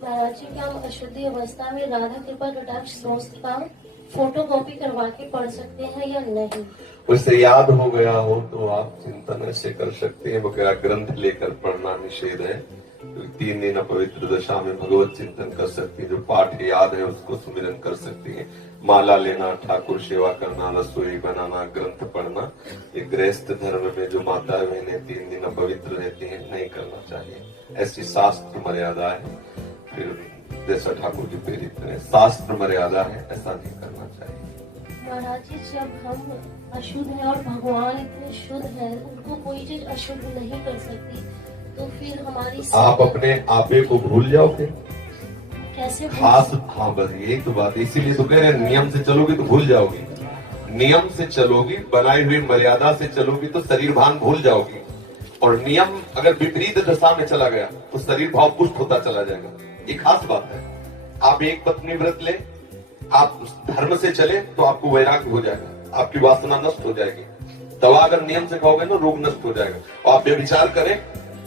महाराज जी, क्या हम अशुद्धि अवस्था में राधा कृपा कटाक्ष स्तोत्र का फोटो कॉपी करवा के पढ़ सकते हैं या नहीं? उससे याद हो गया हो तो आप चिंतन ऐसे कर सकते हैं, वगैरह ग्रंथ लेकर पढ़ना निषेध है। तो 3 दिन अपवित्र दशा में भगवत चिंतन कर सकती है, जो पाठ याद है उसको सुमिरन कर सकती है। माला लेना, ठाकुर सेवा करना, रसोई बनाना, ग्रंथ पढ़ना, ये गृहस्थ धर्म में जो माता बहनें 3 दिन अपवित्र रहती हैं नहीं करना चाहिए। ऐसी शास्त्र मर्यादा है। फिर जैसा ठाकुर जी प्रेरित करें, शास्त्र मर्यादा है, ऐसा नहीं करना चाहिए। महाराज जी, जब हम अशुद्ध हैं और भगवान इतने शुद्ध हैं, उनको कोई चीज अशुद्ध नहीं कर सकती, तो फिर हमारी आप अपने आपे को भूल जाओगे कैसे? खास, हाँ बस यही तो बात है। इसीलिए तो कह रहे हैं नियम से चलोगी तो भूल जाओगी। नियम से चलोगी, बनाई हुई मर्यादा से चलोगी तो शरीर भान भूल जाओगी। और नियम अगर विपरीत दशा में चला गया तो शरीर भाव पुष्ट होता चला जाएगा। ये खास बात है। आप एक पत्नी व्रत ले, आप धर्म से चले तो आपको वैराग्य हो जाएगा, आपकी वासना नष्ट हो जाएगी। दवा अगर नियम से खाओगे ना, रोग नष्ट हो जाएगा। और आप व्यभिचार करें,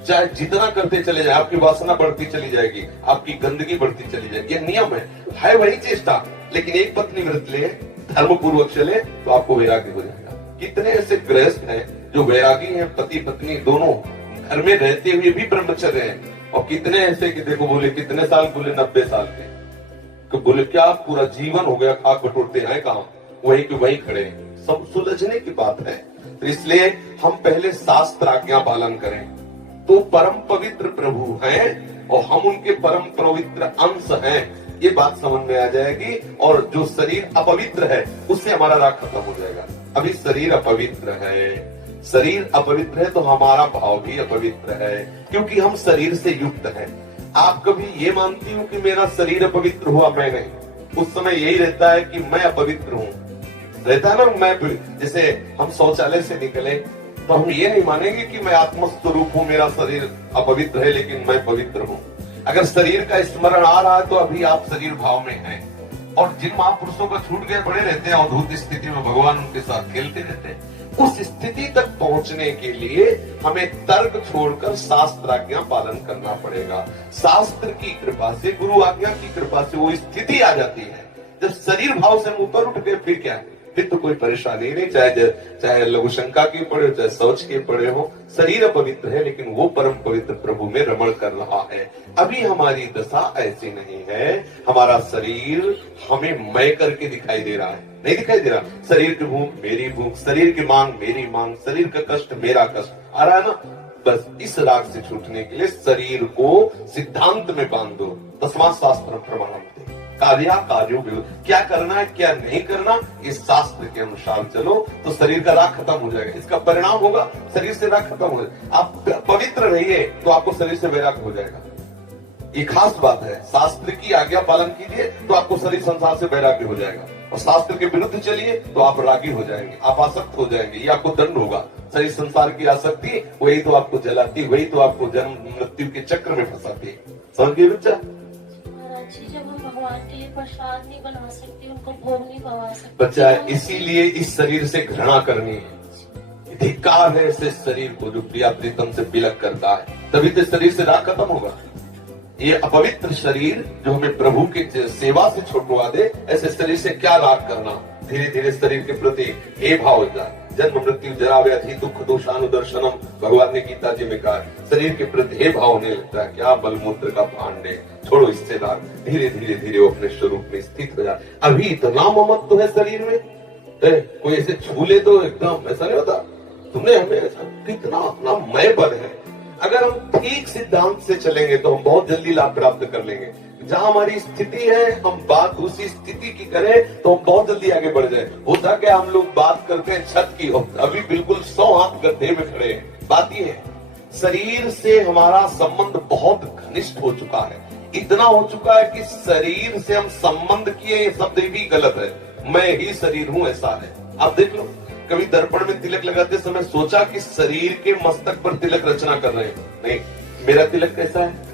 चाहे जितना करते चले जाए, आपकी वासना बढ़ती चली जाएगी, आपकी गंदगी बढ़ती चली जाएगी। ये नियम है वही चेष्टा। लेकिन एक पत्नी व्रत ले, धर्म पूर्वक चले तो आपको वैराग्य हो जाएगा। कितने ऐसे गृहस्थ हैं जो वैरागी हैं, पति पत्नी दोनों घर में रहते हुए भी ब्रह्मचर्य हैं। और कितने ऐसे कि देखो बोले कितने साल, बोले 90 साल के। तो बोले क्या पूरा जीवन हो गया, खाक बटोरते हैं कहाँ, वहीं के वहीं खड़े। सब सुलझने की बात है। तो इसलिए हम पहले शास्त्र आज्ञा पालन करें तो परम पवित्र प्रभु हैं और हम उनके परम पवित्र अंश हैं, ये बात समझ में आ जाएगी। और जो शरीर अपवित्र है उससे हमारा राग खत्म हो जाएगा। अभी शरीर अपवित्र है, शरीर अपवित्र है तो हमारा भाव भी अपवित्र है, क्योंकि हम शरीर से युक्त हैं। आप कभी ये मानती हो कि मेरा शरीर अपवित्र हुआ? मैं नहीं। उस समय यही रहता है कि मैं अपवित्र हूँ, रहता है ना। मैं जैसे हम शौचालय से निकले तो हम ये नहीं मानेंगे कि मैं आत्मस्वरूप हूँ, मेरा शरीर अपवित्र है लेकिन मैं पवित्र हूँ। अगर शरीर का स्मरण आ रहा है तो अभी आप शरीर भाव में हैं। और जिन महापुरुषों को छूट गए पड़े रहते हैं अवधूत स्थिति में, भगवान उनके साथ खेलते रहते हैं। उस स्थिति तक पहुंचने के लिए हमें तर्क छोड़कर शास्त्र आज्ञा पालन करना पड़ेगा। शास्त्र की कृपा से, गुरु आज्ञा की कृपा से वो स्थिति आ जाती है। जब शरीर भाव से हम ऊपर उठ गए फिर क्या है, फिर तो कोई परेशानी नहीं। चाहे लघु शंका की पड़े हो, चाहे शौच के पड़े हो, शरीर अपवित्र है लेकिन वो परम पवित्र प्रभु में रमण कर रहा है। अभी हमारी दशा ऐसी नहीं है। हमारा शरीर हमें मय करके दिखाई दे रहा है, नहीं दिखाई दे रहा। शरीर की भूख मेरी भूख, शरीर की मांग मेरी मांग, शरीर का कष्ट मेरा कष्ट आ रहा है ना। बस इस राग से छूटने के लिए शरीर को सिद्धांत में बांध दो। तस्मात् शास्त्रम प्रमाणम कार्या कार्यो विरोध, क्या करना है क्या नहीं करना, इस शास्त्र के अनुसार चलो तो शरीर का राग खत्म हो जाएगा। इसका परिणाम होगा शरीर से राग खत्म हो जाएगा। आप पवित्र रहिए तो आपको शरीर से वैराग्य हो जाएगा। ये खास बात है। शास्त्र की आज्ञा पालन कीजिए तो आपको शरीर संसार से वैराग्य हो जाएगा। और शास्त्र के विरुद्ध चलिए तो आप रागी हो जाएंगे, आप आसक्त हो जाएंगे। ये आपको दंड होगा। शरीर संसार की आसक्ति वही तो आपको जलाती, वही तो आपको जन्म मृत्यु के चक्र में फंसाती है। समझ गए बच्चा? जब हम भगवान के लिए प्रसाद नहीं बना सकते, उनको भोग नहीं पवा सकते बच्चा, इसीलिए इस शरीर से घृणा करनी है। धिक्कार है ऐसे शरीर को जो प्रिया प्रीतम से बिलक करता है, तभी तो शरीर से राग खत्म होगा। ये अपवित्र शरीर जो हमें प्रभु की सेवा से छुड़वा दे, ऐसे शरीर से क्या राग करना। धीरे धीरे शरीर के प्रति हे भाव हो जाए। जन्म मृत्यु जरा व्याधि दुख दोषानुदर्शनम, भगवान ने गीता जी में कहा। शरीर के प्रति हे भाव होने लगता है, क्या बलमूत्र का भांडे, छोड़ो इससे राग। धीरे धीरे धीरे वो अपने स्वरूप में स्थित हो जाए। अभी इतना ममत्व है शरीर में, कोई ऐसे छू ले तो एकदम ऐसा नहीं होता। तुमने हमें ऐसा कितना अपना मय पर है। अगर हम ठीक सिद्धांत से चलेंगे तो हम बहुत जल्दी लाभ प्राप्त कर लेंगे। जहां हमारी स्थिति है हम बात उसी स्थिति की करें तो हम बहुत जल्दी आगे बढ़ जाए। होता क्या, हम लोग बात करते हैं छत की, अभी बिल्कुल 100 हाथ गड्ढे में खड़े हैं। बात ये है, शरीर से हमारा संबंध बहुत घनिष्ठ हो चुका है। इतना हो चुका है कि शरीर से हम संबंध किए, ये शब्द भी गलत है। मैं ही शरीर हूं ऐसा है। आप देख लो, कभी दर्पण में तिलक लगाते समय सोचा कि शरीर के मस्तक पर तिलक रचना कर रहे हैं? नहीं। मेरा तिलक कैसा है,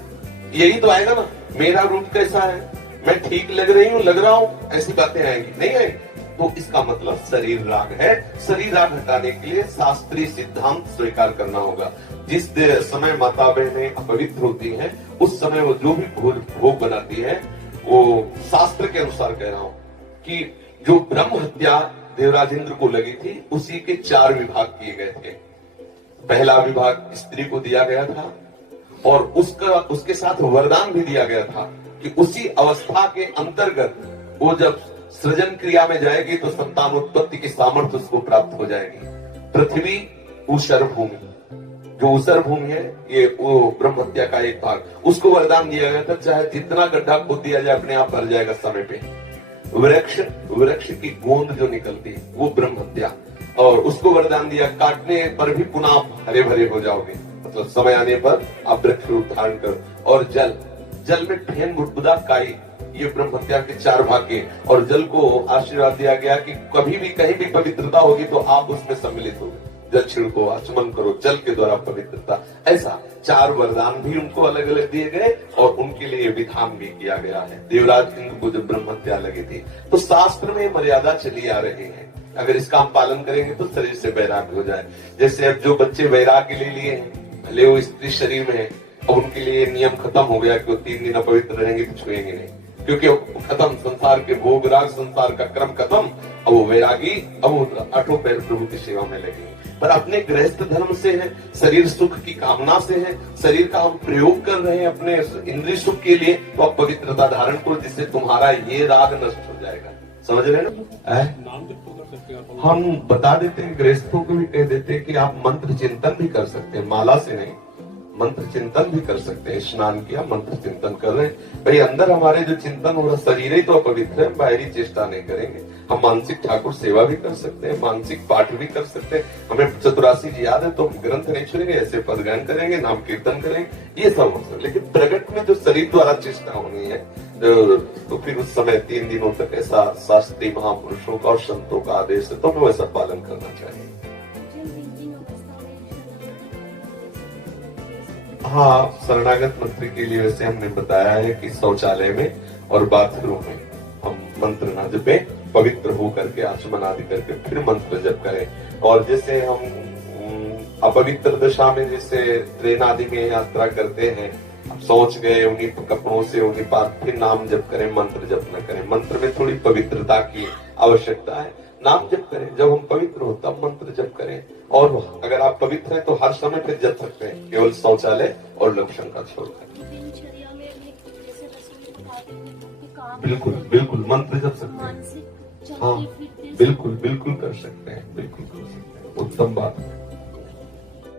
यही तो आएगा ना। मेरा रूप कैसा है, मैं ठीक लग रही हूँ, लग रहा हूँ, ऐसी बातें आएंगी नहीं आएंगी। तो इसका मतलब शरीर राग है। शरीर राग हटाने के लिए शास्त्रीय सिद्धांत स्वीकार करना होगा। जिस समय माता बहनें अपवित्र होती हैं, उस समय वो जो भी भोग बनाती है, वो शास्त्र के अनुसार कह रहा हूं कि जो ब्रह्म हत्या देवराज इंद्र को लगी थी, उसी के 4 विभाग किए गए थे। पहला विभाग स्त्री को दिया गया था और उसके साथ वरदान भी दिया गया था कि उसी अवस्था के अंतर्गत वो जब सृजन क्रिया में जाएगी तो संतान उत्पत्ति की सामर्थ्य उसको प्राप्त हो जाएगी। पृथ्वी ऊषर भूमि, जो ऊषर भूमि है, ये वो ब्रह्म हत्या का एक भाग, उसको वरदान दिया गया था, चाहे जितना गड्ढा खोद दिया जाए अपने आप भर जाएगा समय पे। वृक्ष की गोंद जो निकलती है वो ब्रह्म हत्या, और उसको वरदान दिया काटने पर भी पुनः आप हरे भरे हो जाओगे, मतलब समय आने पर आप वृक्ष रूप धारण करो। और जल में फेन बुदबुदा काई, ये ब्रह्म हत्या के 4 भाग के। और जल को आशीर्वाद दिया गया कि कभी भी कहीं भी पवित्रता होगी तो आप उसमें सम्मिलित होगे। जल छिड़को, आचमन करो, जल के द्वारा पवित्रता। ऐसा 4 वरदान भी उनको अलग अलग दिए गए और उनके लिए विधान भी किया गया है। देवराज इंद्र को जब ब्रह्म हत्या लगी थी तो शास्त्र में मर्यादा चली आ रही है। अगर इसका हम पालन करेंगे तो शरीर से वैराग्य हो जाए। जैसे अब जो बच्चे वैराग्य ले लिए हैं, भले वो स्त्री शरीर में है, अब उनके लिए नियम खत्म हो गया कि वो 3 दिन अपवित्र रहेंगे तो छुएंगे नहीं, क्योंकि खत्म संसार के भोग राग, संसार का क्रम खत्म। अब वो वैरागी, अब वो 8 पैर प्रभु की सेवा में लगे। पर अपने गृहस्थ धर्म से है, शरीर सुख की कामना से है, शरीर का हम प्रयोग कर रहे हैं अपने इंद्रिय सुख के लिए, तो आप पवित्रता धारण करो, जिससे तुम्हारा ये राग नष्ट हो जाएगा। समझ रहे हैं ना? हम बता देते हैं, गृहस्थों को भी कह देते हैं कि आप मंत्र चिंतन भी कर सकते हैं, माला से नहीं, मंत्र चिंतन भी कर सकते हैं। स्नान किया, मंत्र चिंतन कर रहे हैं, भाई अंदर हमारे जो चिंतन हो रहा, शरीर ही तो अपवित्र है, बाहरी चेष्टा नहीं करेंगे। हम मानसिक ठाकुर सेवा भी कर सकते हैं, मानसिक पाठ भी कर सकते हैं। हमें चतुरासी जी याद है तो हम ग्रंथ नहीं छोड़ेंगे, ऐसे पद गायन करेंगे, नाम कीर्तन करेंगे, ये सब हो सकता है। लेकिन प्रगट में जो शरीर द्वारा चेष्टा होनी है, तो फिर उस समय 3 दिनों तक ऐसा शास्त्रीय महापुरुषों का और संतों का आदेश है, तो हमें वैसा पालन करना चाहिए। हाँ, शरणागत मंत्री के लिए वैसे हमने बताया है कि शौचालय में और बाथरूम में हम मंत्र न जपे, पवित्र हो करके आचमन आदि करके फिर मंत्र जप करें। और जैसे हम अपवित्र दशा में जैसे ट्रेन आदि में यात्रा करते हैं, सोच गए उन्हीं कपड़ों से, उन्हीं बात, फिर नाम जप करें, मंत्र जप न करें। मंत्र में थोड़ी पवित्रता की आवश्यकता है। नाम जप करें, जब हम पवित्र हो तब मंत्र जप करें। और अगर आप पवित्र हैं तो हर समय फिर जप सकते हैं, केवल शौचालय और लक्षण का छोड़कर। बिल्कुल बिल्कुल मंत्र जप सकते हैं। हाँ, बिल्कुल बिल्कुल कर सकते हैं, बिल्कुल कर सकते हैं। उत्तम बात है।